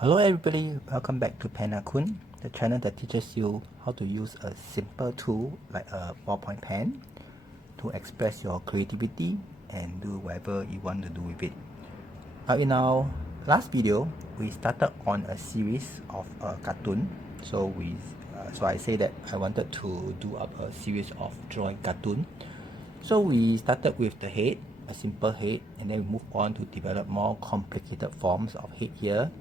Hello everybody, welcome back to Kun, the channel that teaches you how to use a simple tool like a ballpoint pen to express your creativity and do whatever you want to do with it. Now in our last video, we started on a series of a cartoon. So I say that I wanted to do up a series of drawing cartoon. So we started with the head, a simple head, and then we move on to develop more complicated forms of head here,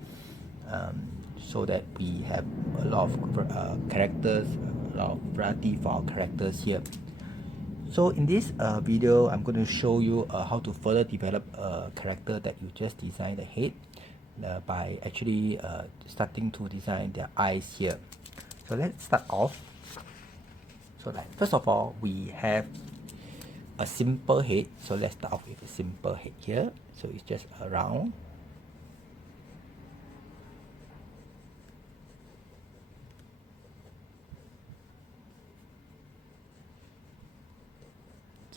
so that we have a lot of characters, a lot of variety for our characters here. So in this video, I'm going to show you how to further develop a character that you just designed the head by actually starting to design their eyes here. So let's start off. So like first of all, we have a simple head. So let's start off with a simple head here. So it's just a round.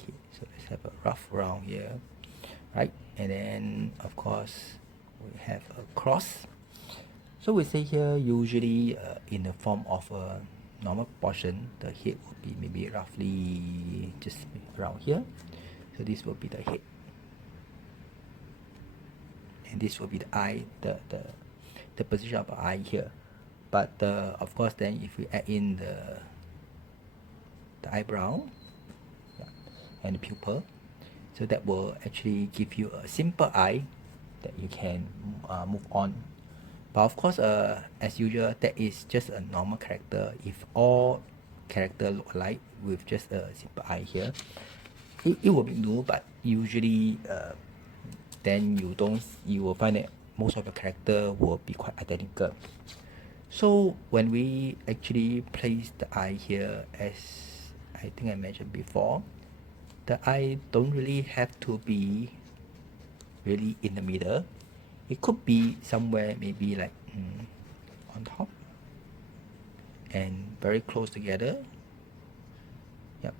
Okay, so let's have a rough round here, right? And then of course we have a cross. So we say here usually in the form of a normal proportion, the head would be maybe roughly just around here. So this will be the head, and this will be the eye, the position of the eye here. But of course, then if we add in the eyebrow, yeah, and the pupil, so that will actually give you a simple eye that you can move on. But of course, as usual, that is just a normal character. If all character look alike with just a simple eye here, it will be new. But usually, then you will find that most of the character will be quite identical. So when we actually place the eye here, as I think I mentioned before, the eye don't really have to be really in the middle. It could be somewhere maybe like on top and very close together. Yep,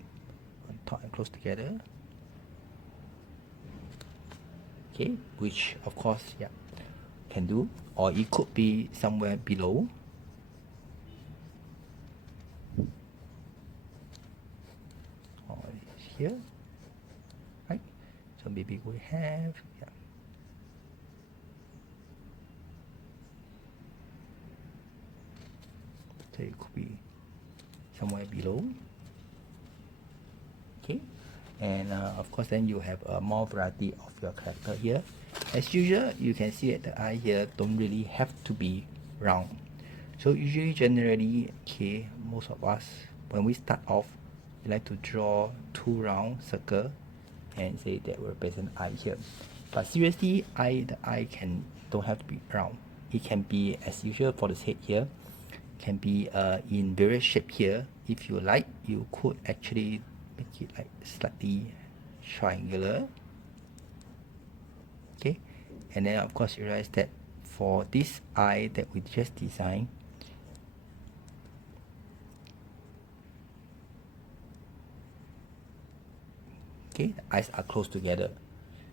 on top and close together. Okay, which of course, yeah, can do. Or it could be somewhere below. Or here, right? So maybe we have, yeah. So it could be somewhere below. Okay, and of course then you have more variety of your character here. As usual, you can see that the eye here don't really have to be round. So usually generally, okay, most of us when we start off, we like to draw two round circle and say that we represent eye here. But seriously, the eye can don't have to be round. It can be as usual for the head here, can be in various shape here. If you like, you could actually make it like slightly triangular. Okay, and then of course you realize that for this eye that we just designed, okay, the eyes are close together,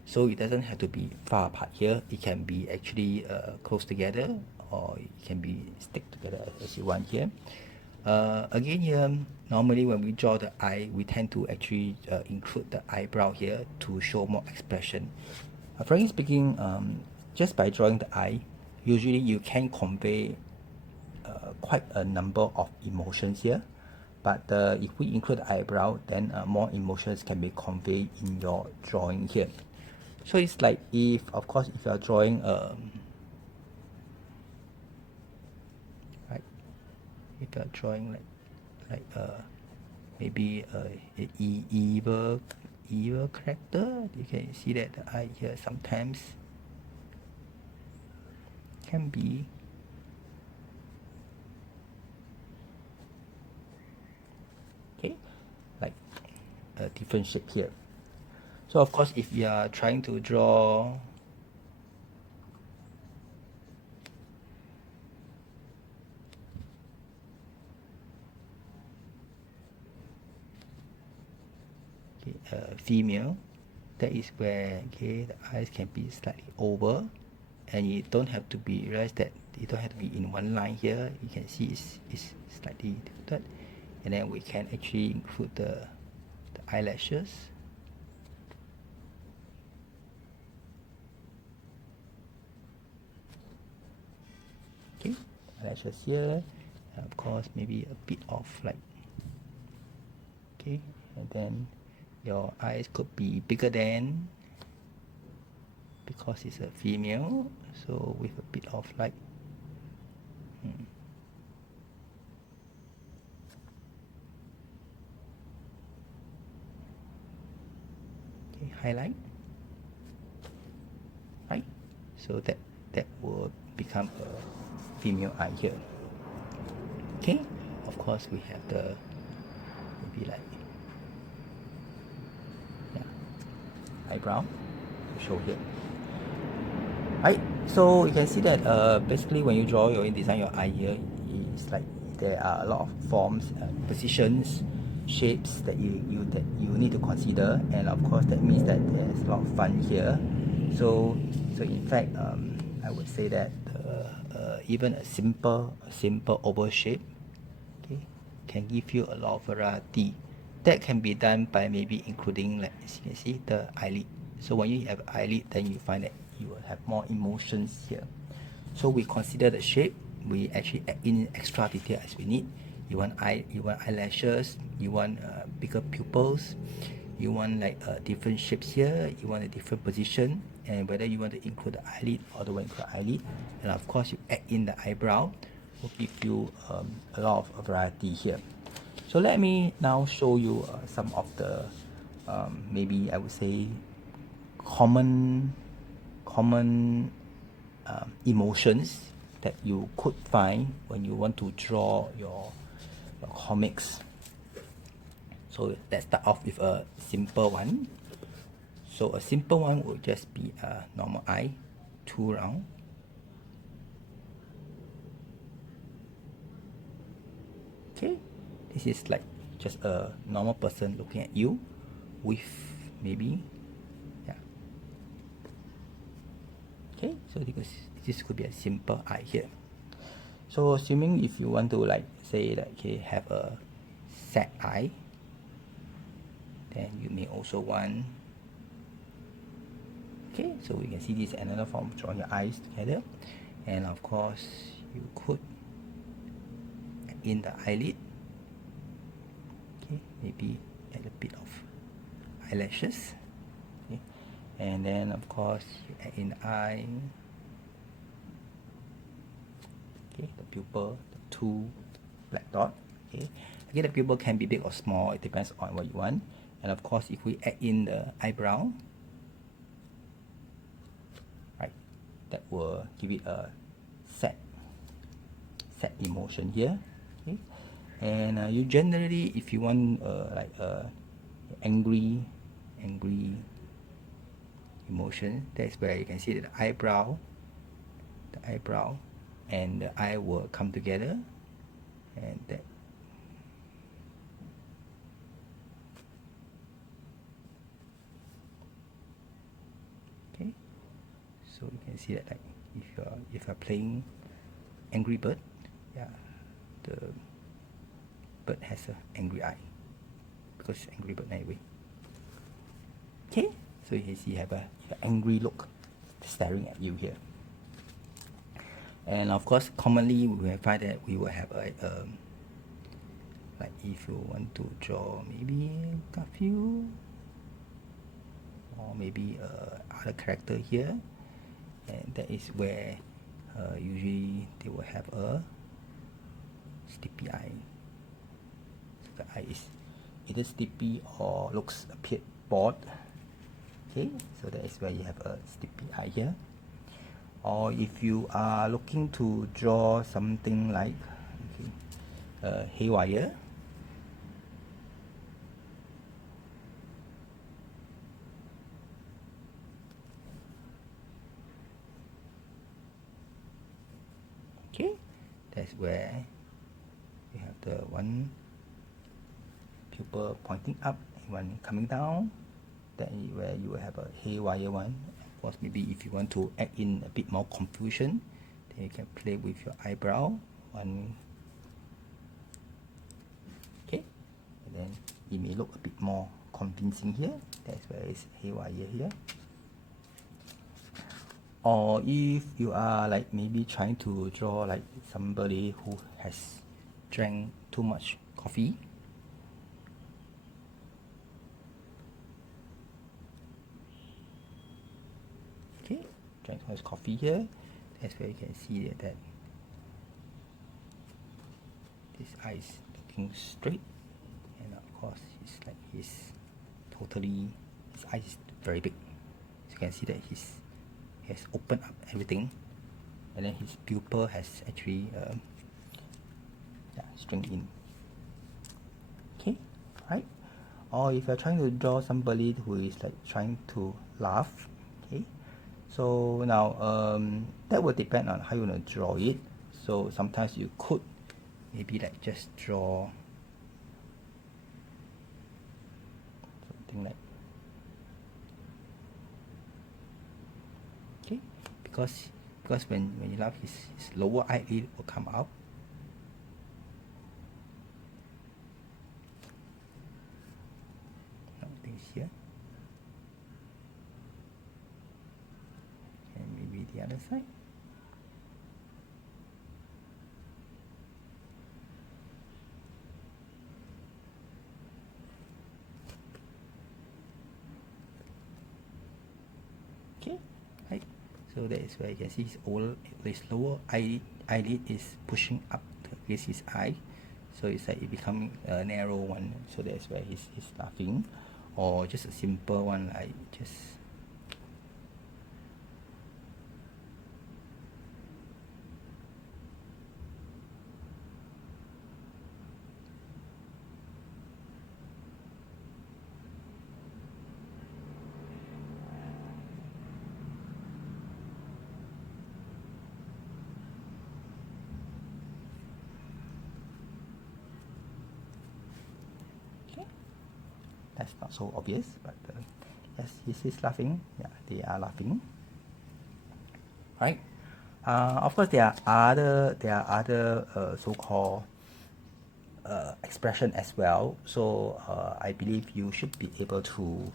so it doesn't have to be far apart here. It can be actually close together, or it can be stick together as you want here. Again here, normally when we draw the eye, we tend to actually include the eyebrow here to show more expression. Frankly speaking, just by drawing the eye, usually you can convey quite a number of emotions here. But if we include the eyebrow, then more emotions can be conveyed in your drawing here. So it's like if, of course, if you are drawing, right? If you are drawing like maybe evil character, you can see that the eye here sometimes can be okay, like a different shape here. So of course, if you are trying to draw female, that is where, okay, the eyes can be slightly oval. and you don't have to be, realize that you don't have to be in one line here. You can see it's slightly tilted, and then we can actually include the eyelashes. Okay, eyelashes here, and of course maybe a bit of like, okay, and then your eyes could be bigger than, because it's a female, so with a bit of like okay, highlight, right? So that will become a female eye here. Okay, of course we have the maybe like, yeah, eyebrow to show here. Right, so you can see that basically when you draw or design your eye here, it's like there are a lot of forms, positions, shapes that you need to consider, and of course that means that there's a lot of fun here. So in fact, I would say that even a simple oval shape, okay, can give you a lot of variety. That can be done by maybe including, like as you can see, the eyelid. So when you have eyelid, then you find that you will have more emotions here. So we consider the shape. We actually add in extra detail as we need. You want eyelashes. You want bigger pupils. You want like different shapes here. You want a different position, and whether you want to include the eyelid or the one include eyelid, and of course you add in the eyebrow, will give you a lot of variety here. So let me now show you some of the maybe I would say common emotions that you could find when you want to draw your comics. So let's start off with a simple one. So a simple one would just be a normal eye, 2 round. Okay, this is like just a normal person looking at you with maybe, yeah. Okay, so this could be a simple eye here. So assuming if you want to like say that okay, have a sad eye, then you may also want, okay, so we can see this another form of drawing your eyes together, and of course you could add in the eyelid, okay, maybe add a bit of eyelashes, okay, and then of course you add in the eye, okay, the pupil, the 2 black dot, okay, again the pupil can be big or small, it depends on what you want, and of course if we add in the eyebrow, right, that will give it a sad emotion here, okay, and you generally, if you want like angry emotion, that's where you can see that the eyebrow and the eye will come together, and that, okay, so you can see that like if you're playing Angry Bird, yeah, the bird has an angry eye because it's Angry Bird anyway. Okay, so you can see you have an angry look staring at you here. And of course, commonly we will find that we will have a like if you want to draw maybe Garfield or maybe other character here, and that is where usually they will have a sleepy eye. So the eye is either sleepy or appear bored. Okay, so that is where you have a sleepy eye here. Or if you are looking to draw something like haywire, okay, that's where you have the one pupil pointing up and one coming down. Then where you will have a haywire one, Of course, maybe if you want to add in a bit more confusion, then you can play with your eyebrow. Okay, and then it may look a bit more convincing here. That's where it's haywire here. Or if you are like maybe trying to draw like somebody who has drank too much coffee. Okay, drank too much coffee here. That's where you can see that this eye is looking straight, and of course it's like his eye is very big. So you can see that he has opened up everything, and then his pupil has actually string in. Okay, right? Or if you're trying to draw somebody who is like trying to laugh, okay, so now that will depend on how you want to draw it. So sometimes you could maybe like just draw something like, okay, because when you laugh, his lower eyelid will come out. Things here, and maybe the other side. Okay, right. So that is where you can see his lower eyelid is pushing up against his eye. So it's like it becoming a narrow one. So that's where he's laughing. Or just a simple one like just that's not so obvious, but yes, he's laughing. Yeah, they are laughing. Right. Of course, there are other so-called expression as well. So I believe you should be able to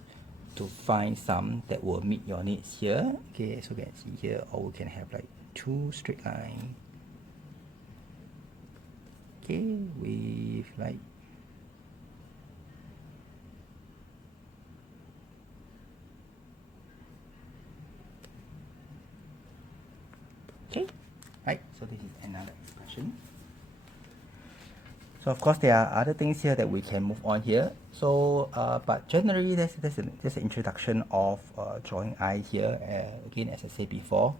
find some that will meet your needs here. Okay, so we can see here, or we can have like two straight line. Okay, with like okay, right. So this is another expression. So of course there are other things here that we can move on here. So but generally that's an introduction of drawing eye here. Again, as I said before,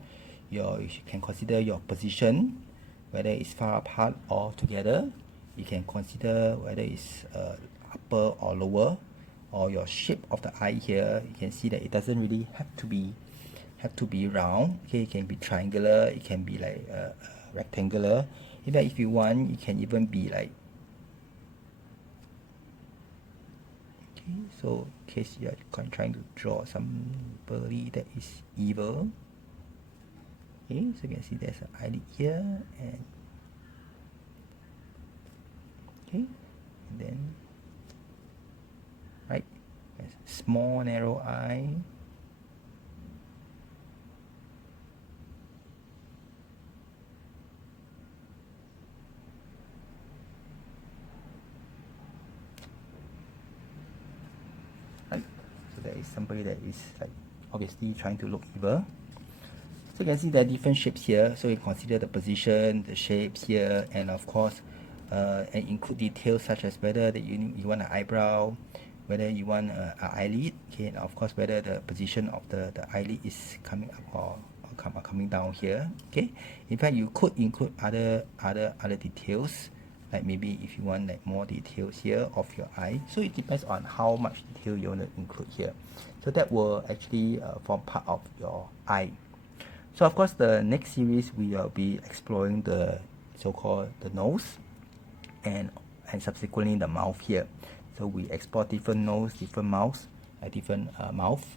you can consider your position, whether it's far apart or together. You can consider whether it's upper or lower, or your shape of the eye here. You can see that it doesn't really have to be round. Okay, it can be triangular, it can be like rectangular. In fact, if you want, it can even be like, okay, so in case you are trying to draw somebody that is evil, okay, so you can see there's an eyelid here, and okay, and then right, there's a small narrow eye. There is somebody that is like obviously trying to look evil. So you can see there are different shapes here. So you consider the position, the shapes here, and of course, and include details such as whether that you want an eyebrow, whether you want an eyelid, okay, and of course whether the position of the eyelid is coming up or coming down here. Okay. In fact, you could include other details. Like maybe if you want like more details here of your eye. So it depends on how much detail you want to include here. So that will actually form part of your eye. So of course the next series we will be exploring the so-called the nose and subsequently the mouth here. So we explore different nose, different mouth, different mouth.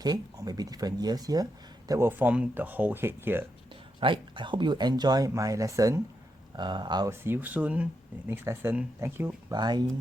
okay, or maybe different ears here, that will form the whole head here. Right? I hope you enjoy my lesson. I'll see you soon in the next lesson. Thank you. Bye.